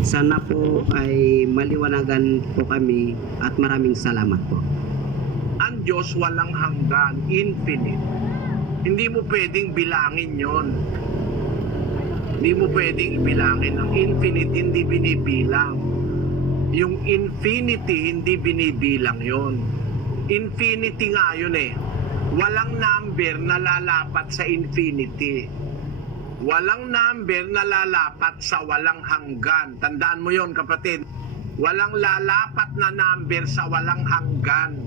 Sana po ay maliwanagan po kami at maraming salamat po. Ang Diyos walang hanggan, infinite. Hindi mo pwedeng bilangin yon. Hindi mo pwedeng ibilangin. Ang infinite hindi binibilang. Yung infinity hindi binibilang yon. Infinity nga yun eh. Walang number na lalapat sa infinity. Walang number na lalapat sa walang hanggan. Tandaan mo yon, kapatid. Walang lalapat na number sa walang hanggan.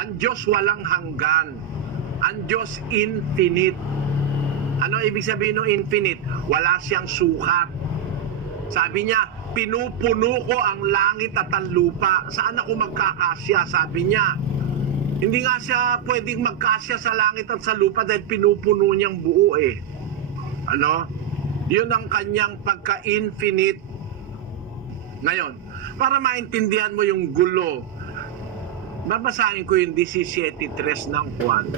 Ang Diyos walang hanggan. Ang Diyos infinite. Ano ibig sabihin ng infinite? Wala siyang sukat. Sabi niya, pinupuno ko ang langit at ang lupa. Saan ako magkakasya? Sabi niya. Hindi nga siya pwedeng magkasya sa langit at sa lupa dahil pinupuno niyang buo eh. Ano? Yun ang kanyang pagka-infinite. Ngayon, para maintindihan mo yung gulo, babasahin ko yung 17:3 ng Juan.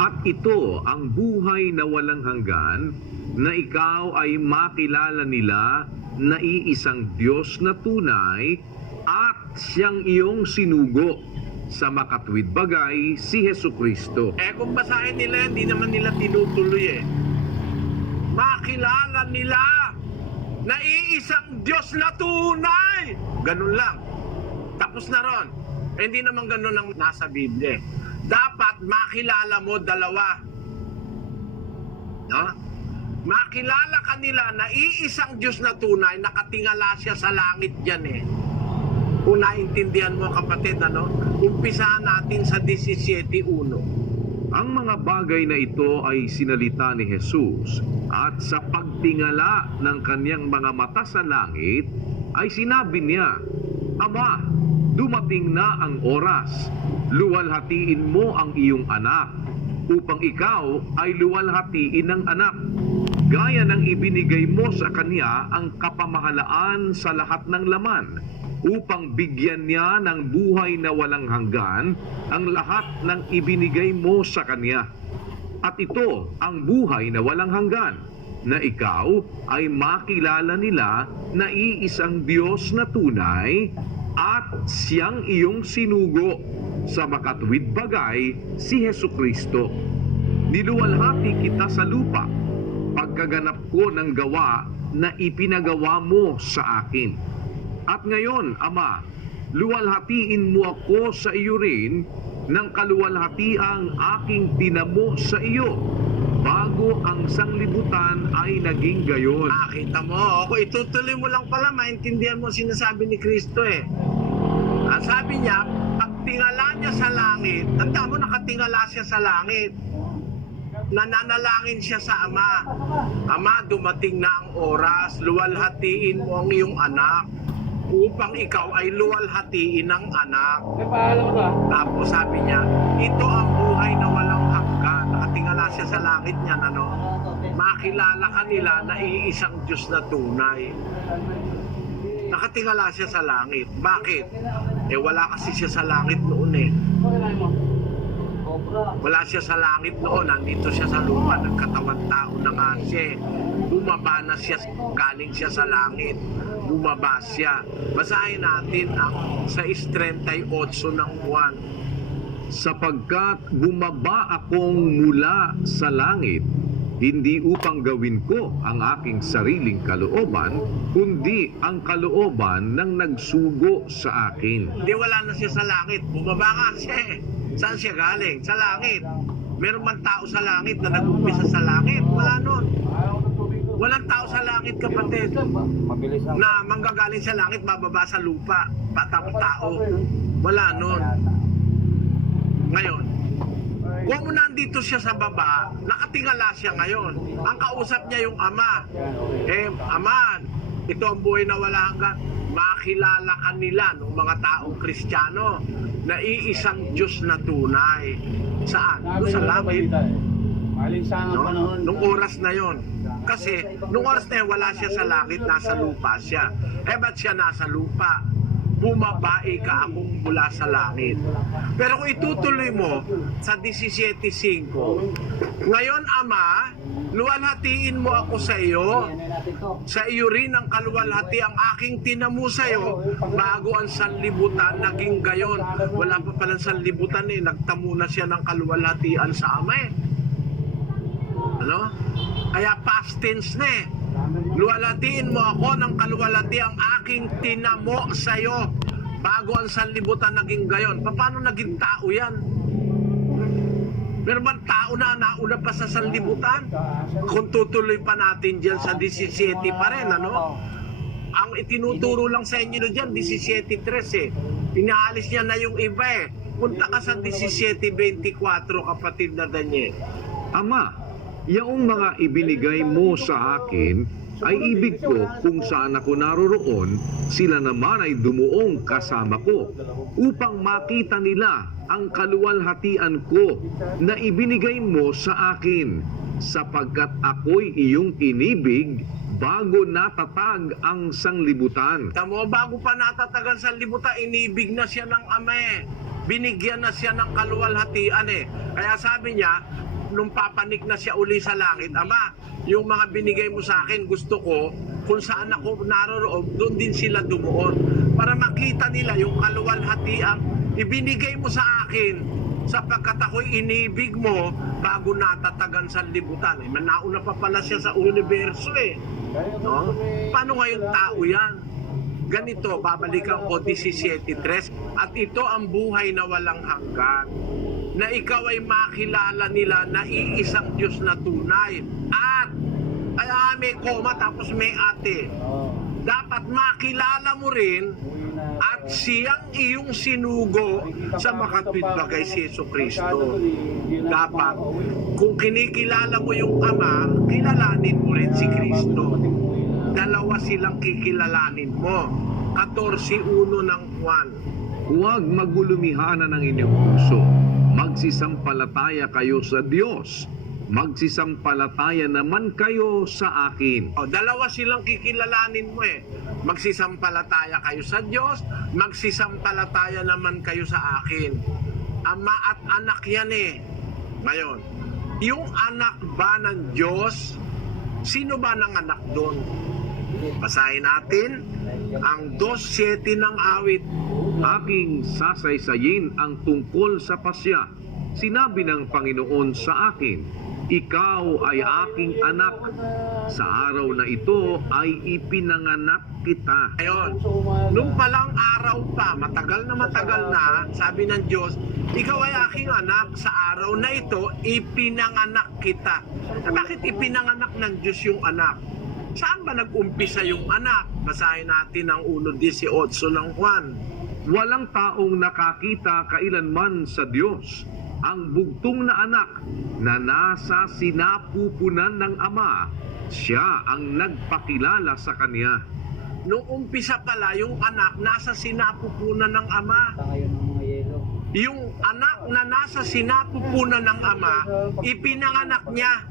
At ito ang buhay na walang hanggan, na ikaw ay makilala nila na iisang Diyos na tunay at siyang iyong sinugo sa makatwid bagay, si Hesukristo. Kung basahin nila, hindi naman nila tinutuloy eh. Makilala nila na iisang Diyos na tunay. Ganun lang. Tapos na ron. Hindi naman ganun ang nasa Biblia. Dapat makilala mo dalawa. No? Makilala kanila na iisang Diyos na tunay, nakatingala siya sa langit dyan eh. Kung naintindihan mo kapatid, ano? Umpisahan natin sa 17:1. Ang mga bagay na ito ay sinalita ni Jesus at sa pagtingala ng kanyang mga mata sa langit ay sinabi niya, Ama, dumating na ang oras. Luwalhatiin mo ang iyong anak upang ikaw ay luwalhatiin ng anak. Gaya ng ibinigay mo sa kanya ang kapamahalaan sa lahat ng laman upang bigyan niya ng buhay na walang hanggan ang lahat ng ibinigay mo sa kanya. At ito ang buhay na walang hanggan, na ikaw ay makilala nila na iisang Diyos na tunay at siyang iyong sinugo sa makatwid bagay, si Hesukristo. Niluwalhati kita sa lupa, pagkaganap ko ng gawa na ipinagawa mo sa akin. At ngayon, Ama, luwalhatiin mo ako sa iyo rin ng kaluwalhatiang aking tinamo sa iyo bago ang sanglibutan ay naging gayon. Kita mo, ako itutuloy mo lang pala, maintindihan mo sinasabi ni Kristo eh. Ang sabi niya, pagtingala niya sa langit, tanda mo nakatingala siya sa langit. Nananalangin siya sa Ama. Ama, dumating na ang oras, luwalhatiin mo ang iyong anak upang ikaw ay luwalhatiin ng anak. Tapos sabi niya, ito ang buhay na walang hanggan. Nakatingala siya sa langit niya, ano? Makilala kanila na iisang Diyos na tunay. Nakatingala siya sa langit. Bakit? Wala kasi siya sa langit noon eh. Wala siya sa langit noon. Nandito siya sa lupa. Nagkatawan tao na nga siya. Bumaba na siya. Galing siya sa langit. Bumaba siya. Basahin natin ang 6:38 ng Juan. Sapagkat bumaba akong mula sa langit, hindi upang gawin ko ang aking sariling kalooban, kundi ang kalooban ng nagsugo sa akin. Hindi, wala na siya sa langit. Bumaba nga siya eh. Saan siya galing? Sa langit. Meron man tao sa langit na nag-umpisa sa langit? Wala nun. Walang tao sa langit, kapatid, na manggagaling sa langit, bababa sa lupa, patang tao. Wala nun. Ngayon, kung nandito siya sa baba, nakatingala siya ngayon. Ang kausap niya yung Ama. Ama, ito ang buhay na wala hanggan. Makilala kanila ng mga taong Kristiyano na iisang Diyos na tunay. Saan? Doon sa langit. No? Nung oras na yon. Kasi nung oras na yun, wala siya sa langit, nasa lupa siya. Ba't siya nasa lupa? bumabae ka akong mula sa langit. Pero kung itutuloy mo sa 17:5, ngayon Ama, luwalhatiin mo ako sa iyo. Sa iyo rin ang kaluwalhati ang aking tinamo sa iyo bago ang sanlibutan naging gayon. Wala pa palang sanlibutan nagtamo na siya ng kaluwalhatian sa Ama Ano? Kaya past tense na Luwalhatiin mo ako ng kaluwalhati ang aking tinamo sa iyo bago ang sanlibutan naging gayon. Paano naging tao yan? Pero bang tao na nauna pa sa sanlibutan? Kung tutuloy pa natin dyan sa 17 pa rin, ano? Ang itinuturo lang sa inyo dyan, 17:3 Inaalis niya na yung iba Punta ka sa 17:24, kapatid na Daniel. Ama, yaong mga ibinigay mo sa akin ay ibig ko kung saan ako naroroon, sila naman ay dumuong kasama ko upang makita nila ang kaluwalhatian ko na ibinigay mo sa akin, sapagkat ako'y iyong inibig bago natatag ang sanglibutan. Tamo, bago pa natatag ang sanlibutan, inibig na siya ng Ama Binigyan na siya ng kaluwalhatian Kaya sabi niya, nung papanik na siya uli sa langit, Ama, yung mga binigay mo sa akin, gusto ko, kung saan ako naroroon, doon din sila dumuon. Para makita nila yung kaluwalhatian ibinigay mo sa akin, sapagkat ako'y inibig mo bago natatagan sa libutan. Nauna pa pala siya sa universo No? Paano ngayon tao yan? Ganito, babalikan ko 17:3, at ito ang buhay na walang hanggan, na ikaw ay makilala nila na iisang Diyos na tunay. At, may koma tapos may ate. Dapat makilala mo rin at siyang iyong sinugo sa makatwidbagay si Jesucristo. Dapat, kung kinikilala mo yung Ama, kilalanin mo rin si Kristo. Dalawa silang kikilalanin mo. 14:1 ng Juan. Huwag magulumihanan ng inyong puso. Magsisampalataya kayo sa Diyos. Magsisampalataya naman kayo sa akin. Dalawa silang kikilalanin mo Magsisampalataya kayo sa Diyos, magsisampalataya naman kayo sa akin. Ama at anak yan Ngayon, yung anak ba ng Diyos? Sino ba ng anak doon? Basahin natin ang 2:7 ng awit. Aking sasaysayin ang tungkol sa pasya. Sinabi ng Panginoon sa akin, ikaw ay aking anak. Sa araw na ito ay ipinanganak kita. Ngayon, nung palang araw pa, matagal na, sabi ng Diyos, ikaw ay aking anak, sa araw na ito, ipinanganak kita. Bakit ipinanganak ng Diyos yung anak? Saan ba nag-umpisa yung anak? Basahin natin ang 1:18 ng Juan. Walang taong nakakita kailanman sa Diyos. Ang bugtong na anak na nasa sinapupunan ng Ama, siya ang nagpakilala sa Kanya. Nung umpisa pala, yung anak nasa sinapupunan ng Ama. Yung anak na nasa sinapupunan ng Ama, ipinanganak niya.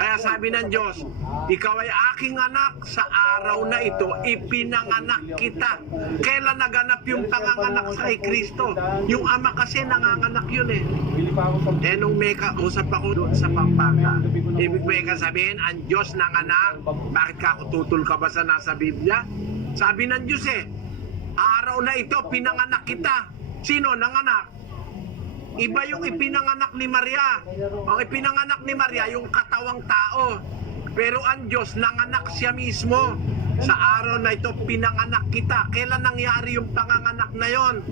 Kaya sabi ng Diyos, ikaw ay aking anak, sa araw na ito, ipinanganak kita. Kailan naganap yung panganganak sa kay Kristo? Yung Ama kasi nanganganak yun nung may kausap ako doon sa Pampanga, ibig may sabihin, ang Diyos nanganak. Bakit ka tutol ka ba sa nasa Biblia? Sabi ng Diyos araw na ito, pinanganak kita. Sino nanganak? Iba yung ipinanganak ni Maria. Ang ipinanganak ni Maria, yung katawang tao. Pero ang Diyos, nanganak siya mismo. Sa araw na ito, pinanganak kita. Kailan nangyari yung panganganak na yon?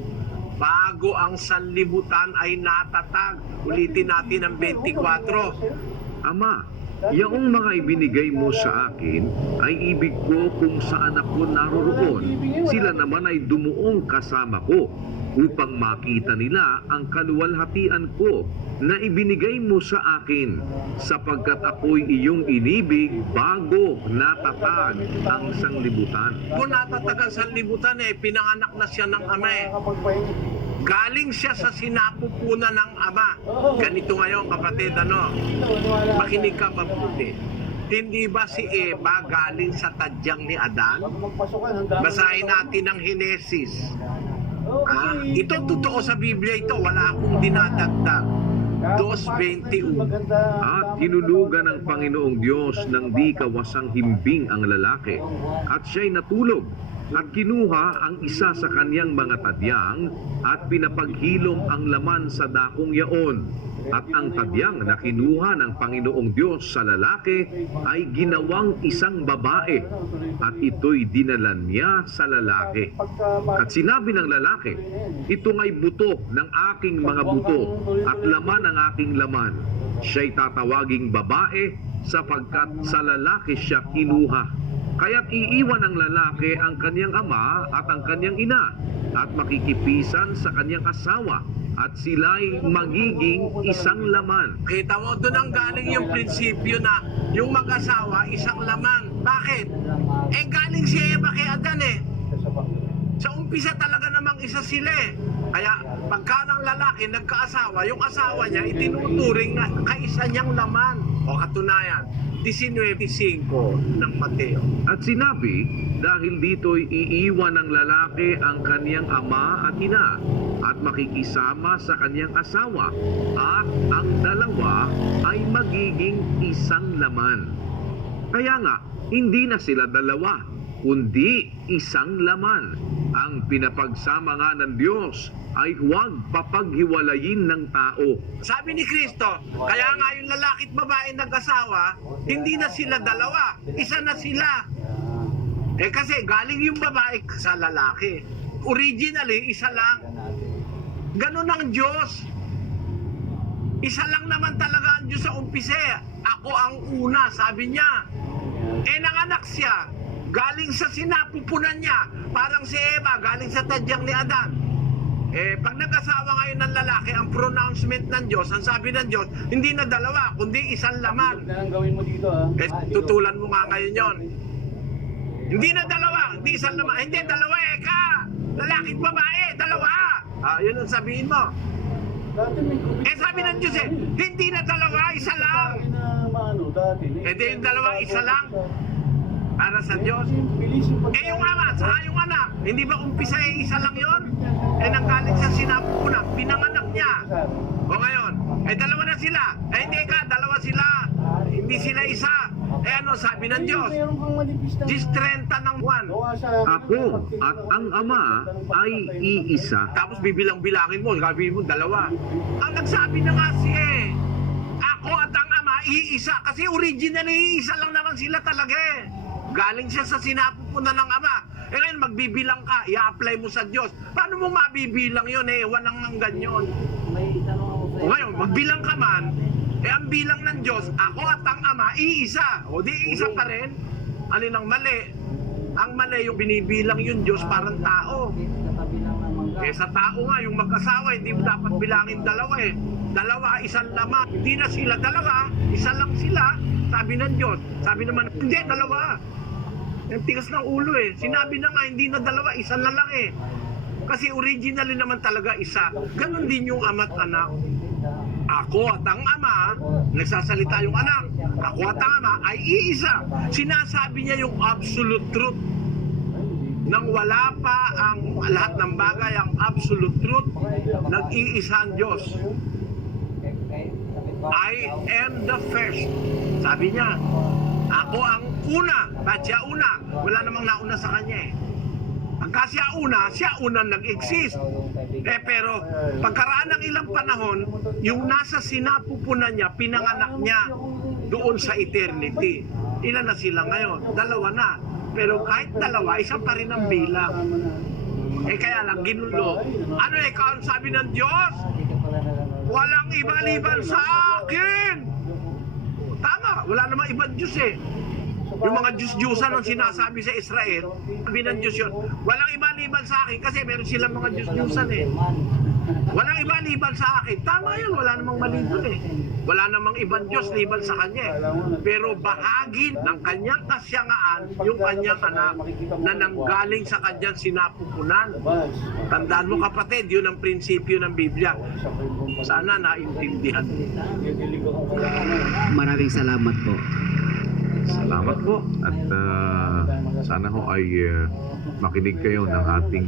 Bago ang sanlibutan ay natatag. Ulitin natin ang 24. Ama, yaong mga ibinigay mo sa akin ay ibig ko kung saan ako naroroon, sila naman ay dumuong kasama ko, upang makita nila ang kaluwalhatian ko na ibinigay mo sa akin, sapagkat ako'y iyong inibig bago natatag ang sanglibutan. Kung natatag ang sanlibutan pinanganak na siya ng Ama Galing siya sa sinapupunan ng Ama. Ganito ngayon, kapatid, makinig ka mabuti. Hindi ba si Eva galing sa tadyang ni Adan? Basahin natin ang Henesis. Ito totoo sa Biblia ito, wala akong dinadagdag. 2:21. At hinulugan ng Panginoong Diyos ng di kawasang himbing ang lalaki, at siya'y natulog, at kinuha ang isa sa kaniyang mga tadyang, at pinapaghilom ang laman sa dakong yaon. At ang tadyang na kinuha ng Panginoong Diyos sa lalaki ay ginawang isang babae, at ito'y dinala niya sa lalaki. At sinabi ng lalaki, ito nga'y buto ng aking mga buto at laman ng aking laman. Siya'y tatawaging babae sapagkat sa lalaki siya kinuha. Kaya't iiwan ng lalaki ang kanyang ama at ang kanyang ina at makikipisan sa kanyang asawa, at sila'y magiging isang laman. Kita mo, doon ang galing yung prinsipyo na yung mag-asawa, isang laman. Bakit? Galing si Eva kay Adan eh. Sa umpisa talaga namang isa sila eh. Kaya pagka ng lalaki nagkaasawa, yung asawa niya itinuturing na kaisa niyang laman. O katunayan, 19:5 ng Mateo. At sinabi, dahil dito'y iiwan ng lalaki ang kaniyang ama at ina at makikisama sa kaniyang asawa, at ang dalawa ay magiging isang laman. Kaya nga, hindi na sila dalawa, kundi isang laman. Ang pinapagsama nga ng Diyos ay huwag papaghiwalayin ng tao. Sabi ni Kristo, kaya nga yung lalaki at babae nag-asawa, hindi na sila dalawa, isa na sila. Kasi galing yung babae sa lalaki. Originally, isa lang. Ganun ang Diyos. Isa lang naman talaga ang Diyos sa umpisa. Ako ang una, sabi niya. Nanganak siya. Galing sa sinapupunan niya. Parang si Eva, galing sa tadyang ni Adan. Pag nag-asawa ngayon ng lalaki, ang pronouncement ng Diyos, ang sabi ng Diyos, hindi na dalawa, kundi isang laman. Gawin mo dito, ha? Tutulan mo nga ngayon yon. Hindi na dalawa, hindi isang laman. Hindi, dalawa ka. Lalaki at babae, dalawa. Yun ang sabihin mo. Sabi ng Diyos hindi na dalawa, isa lang. Hindi yung dalawa, isa lang. Para sa Diyos. Yung ama, saka yung anak, hindi ba umpisa isa lang yon? Nanggaling sa sinapupunan, pinanganak niya. O ngayon, dalawa na sila. Hindi ka, dalawa sila. Hindi sila isa. Ano sabi ng Diyos? 30 ng 1. Ako at ang ama ay iisa. Tapos bibilang-bilangin mo, sabihin mo, dalawa. Ang nagsabi na nga ako at ang ama, iisa. Kasi originally, iisa lang naman sila talaga eh. Galing siya sa sinapupunan ng ama. Ngayon, magbibilang ka, i-apply mo sa Diyos. Paano mo mabibilang yun walang hanggan yun. Ngayon, magbilang ka man, ang bilang ng Diyos, ako at ang ama, iisa. O di iisa pa rin. Alin ang mali? Ang mali yung binibilang yung Diyos parang tao. Sa tao nga, yung mag-asawa, hindi mo dapat bilangin dalawa eh. Dalawa, isang laman. Hindi na sila dalawa, isa lang sila. Sabi ng Diyos. Sabi naman, hindi, dalawa. Yung tigas ng ulo eh. Sinabi na nga, hindi na dalawa, isa na lang eh. Kasi originally naman talaga isa. Ganon din yung ama't anak. Ako at ang ama, nagsasalita yung anak. Ako at ang ama ay iisa. Sinasabi niya yung absolute truth. Nang wala pa ang lahat ng bagay, ang absolute truth, nag-iisa ang Diyos. I am the first. Sabi niya, ako ang una. Kahit siya una, wala namang nauna sa kanya eh. Pagka siya una nag-exist. Pero pagkaraan ng ilang panahon, yung nasa sinapupunan niya, pinanganak niya doon sa eternity. Ilan na sila ngayon? Dalawa na. Pero kahit dalawa, isa pa rin ang bilang. Kaya lang, ginulo. Ano ang sabi ng Diyos? Walang iba-liban sa akin. Tama, wala namang ibang Diyos eh. Yung mga Diyos-Diyusan ang sinasabi sa Israel, sabi ng Diyos yun, walang iba-liban sa akin kasi meron silang mga Diyos-Diyusan eh. Walang iba-liban sa akin. Tama yun, wala namang mali dun eh. Wala namang ibang Diyos liban sa Kanya eh. Pero bahagi ng Kanyang kasyangaan yung Kanyang anak na nanggaling sa Kanyang sinapupunan. Tandaan mo kapatid, yun ang prinsipyo ng Biblia. Sana naintindihan. Maraming salamat po. Salamat po. At sana ho ay makinig kayo ng ating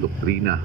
doktrina.